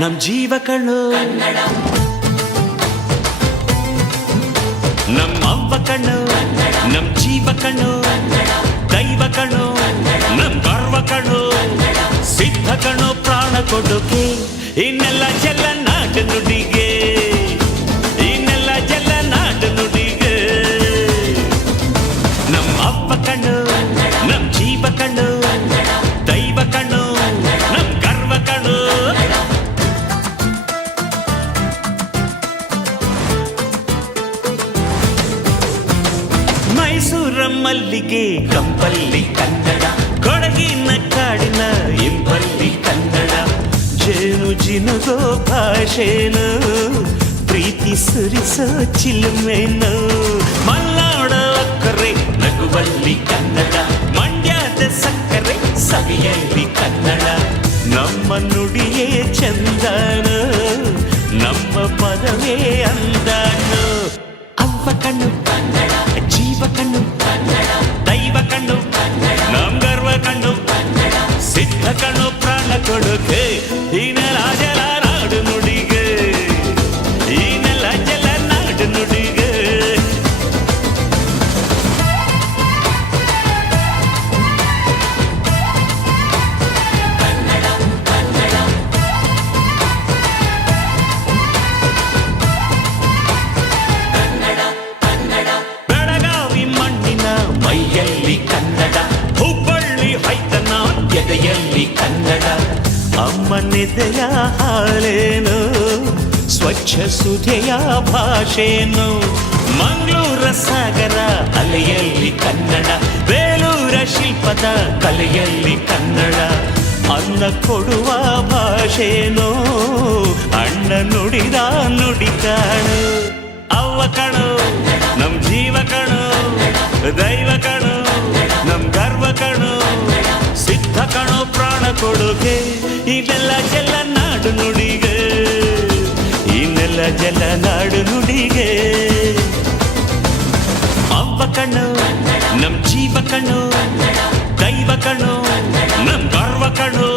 ನಮ್ ಜೀವ ಕಣ್ಣು, ನಮ್ಮ ಅವ್ವ ಕಣ್ಣು, ನಮ್ ಜೀವ ಕಣ್ಣು, ದೈವ ಕಣ್ಣು, ನಮ್ ಗರ್ವ ಕಣ್ಣು, ಸಿದ್ಧ ಕಣ್ಣು, ಪ್ರಾಣ ಕೊಡುಗೆ, ಇನ್ನೆಲ್ಲ ಜಲ ನಾಡು ನುಡಿಗೆ, ಇನ್ನೆಲ್ಲ ಜಲ ನಾಡು ನುಡಿಗೆ. ನಮ್ಮ ಅವ್ವ ಕಣ್ಣು, ನಮ್ ಜೀವ ಕಣ್ಣು, ದೈವ ಕಣ್ಣು, ನಮ್ ಗರ್ವ ಕಣ್ಣು. ಮೈಸೂರ ಮಲ್ಲಿಗೆ ಕಂಪಲ್ಲಿ ಕನ್ನಡ, ಕೊಡಗಿನ ಕಾಡಿನ ಇಂಪಲ್ಲಿ ಕನ್ನಡ, ಜೇನು ಜಿನುಗೋ ಭಾಷೆನು, ಪ್ರೀತಿ ಸುರಿಸೋ ಚಿಲುಮೆನು, ಮಲ್ನಾಡೋ ಅಕ್ಕರೆ ನಗುವಲ್ಲಿ ಕನ್ನಡ, ಮಂಡ್ಯದ ಸಕ್ಕರೆ ಸವಿಯಲ್ಲಿ ಕನ್ನಡ, ನಮ್ಮ ನುಡಿಯೇ ಚಂದನು, ನಮ್ಮ ಪದವೇ ಅಂದನು. ಅವ್ವ ಕಣ್ಣು, ಜೀವ ಕಣ್ಣು, ದೈವ ಕಣ್ಣು, ನಮ್ ಗರ್ವ ಕಣ್ಣು, ಸಿದ್ಧ ಕಣ್ಣು, ಪ್ರಾಣ ಕೊಡುಗೆ, ಈ ನೆಲ ಜಲ ನಾಡು ನುಡಿಗೆ, ಈ ನೆಲ ಜಲ ನಾಡು ನುಡಿಗೆ. ಬೆಳಗಾವಿ ಮಣ್ಣಿನ ಮೈಯಲ್ಲಿ ಕನ್ನಡ, ಹುಬ್ಬಳ್ಳಿ ಹೈತನ ಎದೆಯಲ್ಲಿ ಕನ್ನಡ, ಅಮ್ಮನೆದೆಯ ಹಾಳೇನು, ಸ್ವಚ್ಛ ಸುಧೆಯ ಭಾಷೆನು, ಮಂಗಳೂರ ಸಾಗರ ಅಲೆಯಲ್ಲಿ ಕನ್ನಡ, ಬೇಲೂರ ಶಿಲ್ಪದ ಕಲೆಯಲ್ಲಿ ಕನ್ನಡ, ಅನ್ನ ಕೊಡುವ ಭಾಷೆನು, ಅಣ್ಣ ನುಡಿದ ನುಡಿ ಕಾಣು. ಅವ್ವ ಕಣು, ನಮ್ ಜೀವ ಕಣು, ದೈವ ಕಣು, ನಮ್ ಗರ್ವ ಕಣು, ಸಿದ್ಧ ಕಣು, ಪ್ರಾಣ ಕೊಡುಗೆ, ಇದೆಲ್ಲ ಜಲ ನಾಡು ನುಡಿಗೆ, ಇನ್ನೆಲ್ಲ ಜಲ ನಾಡು ನುಡಿಗೆ. ಅವ್ವ ಕಣ್ಣು, ನಮ್ ಜೀವ ಕಣ್ಣು, ದೈವ ಕಣ್ಣು, ನಮ್ ಗರ್ವ ಕಣ್ಣು,